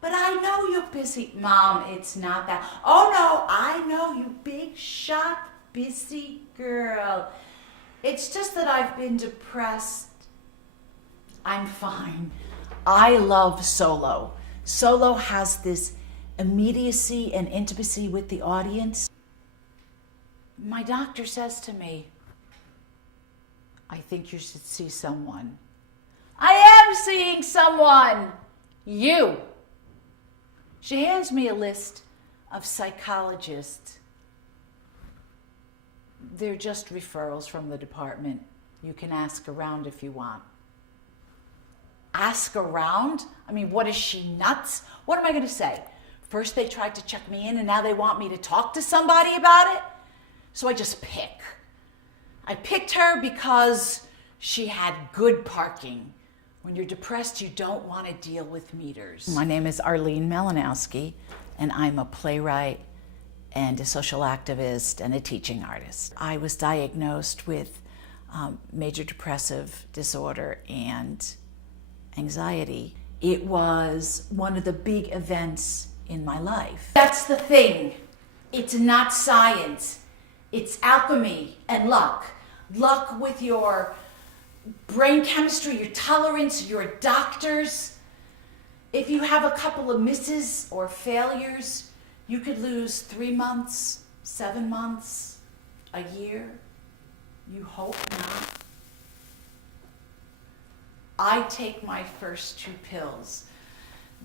But I know you're busy. Mom, it's not that. Oh no, I know you big shot busy girl. It's just that I've been depressed. I'm fine. I love solo. Solo has this immediacy and intimacy with the audience. My doctor says to me, I think you should see someone. I am seeing someone. You. She hands me a list of psychologists. They're just referrals from the department. You can ask around if you want. Ask around? I mean, what is she, nuts? What am I going to say? First they tried to check me in and now they want me to talk to somebody about it? So I just pick. I picked her because she had good parking. When you're depressed, you don't want to deal with meters. My name is Arlene Malinowski, and I'm a playwright and a social activist and a teaching artist. I was diagnosed with major depressive disorder and anxiety. It was one of the big events in my life. That's the thing. It's not science. It's alchemy and luck. Luck with your brain chemistry, your tolerance, your doctors. If you have a couple of misses or failures, you could lose 3 months, 7 months, a year. You hope not. I take my first 2 pills.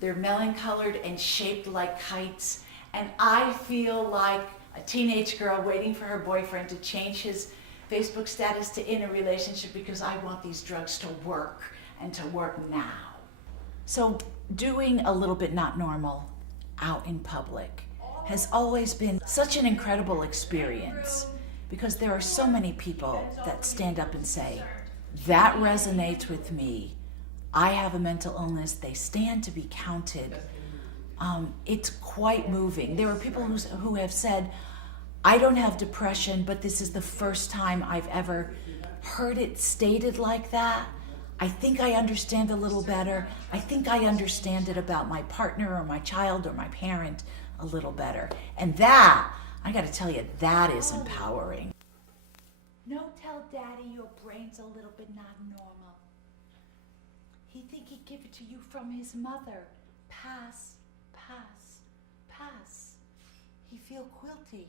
They're melon-colored and shaped like kites, and I feel like a teenage girl waiting for her boyfriend to change his Facebook status to in a relationship because I want these drugs to work and to work now. So doing a little bit not normal out in public has always been such an incredible experience because there are so many people that stand up and say, that resonates with me. I have a mental illness. They stand to be counted. It's quite moving. There are people who have said, I don't have depression, but this is the first time I've ever heard it stated like that. I think I understand a little better. I think I understand it about my partner or my child or my parent a little better. And that, I gotta tell you, that is empowering. No, tell Daddy your brain's a little bit not normal. He think he'd give it to you from his mother. Pass, pass, pass. He feel quilty.